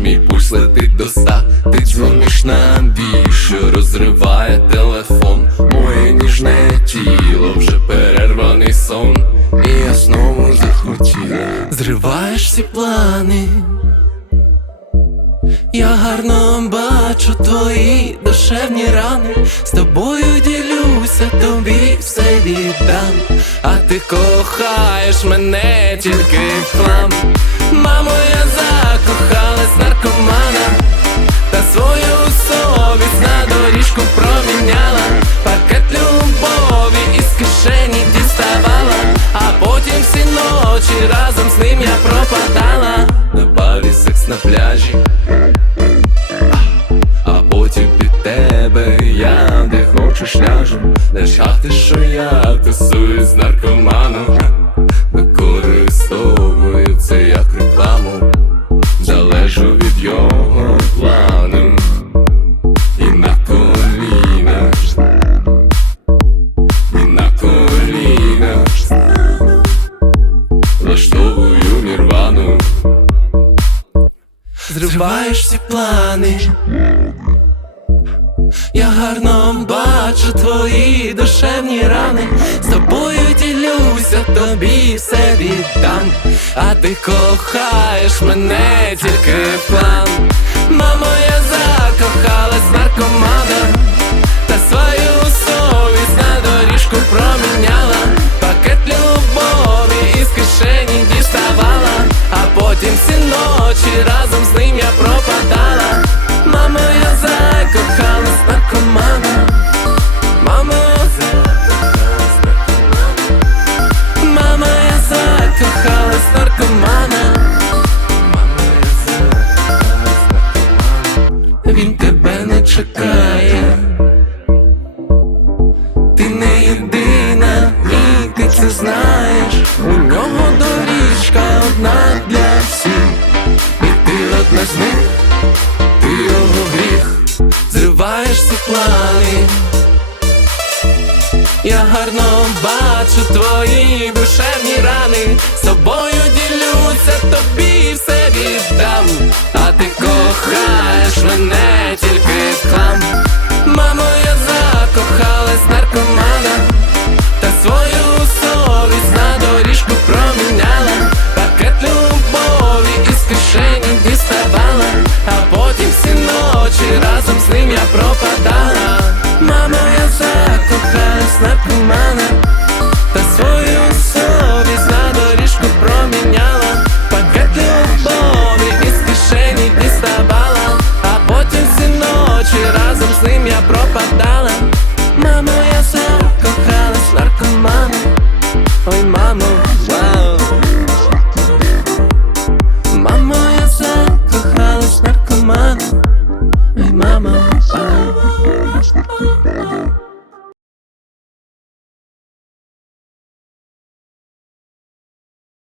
пульс летить до ста. Ти дзвониш нам що розриває телефон. Моє ніжне тіло, вже перерваний сон. І я знову захотіла Зриваєш всі плани. Я гарно бачу твої душевні рани, з тобою ділюся, тобі все віддам, а ти кохаєш мене тільки в хлам. Мамо, я закохалась наркомана, та свою совість на доріжку проміняла, пакет любові із кишені діставала, а потім всі ночі разом з ним я пропадала. На балі секс на пляжі. А потім під тебе я де хочеш ляжу Не шахти, що я тусуюсь з наркоманом Влаштовую нірвану. Зриваєш всі плани. Я гарно бачу твої душевні рани, з тобою ділюся, тобі все віддам, а ти кохаєш мене тільки план. Мамо, я закохалась наркомана, зриваєш ці плани. Я гарно бачу твої душевні рани, проміняла,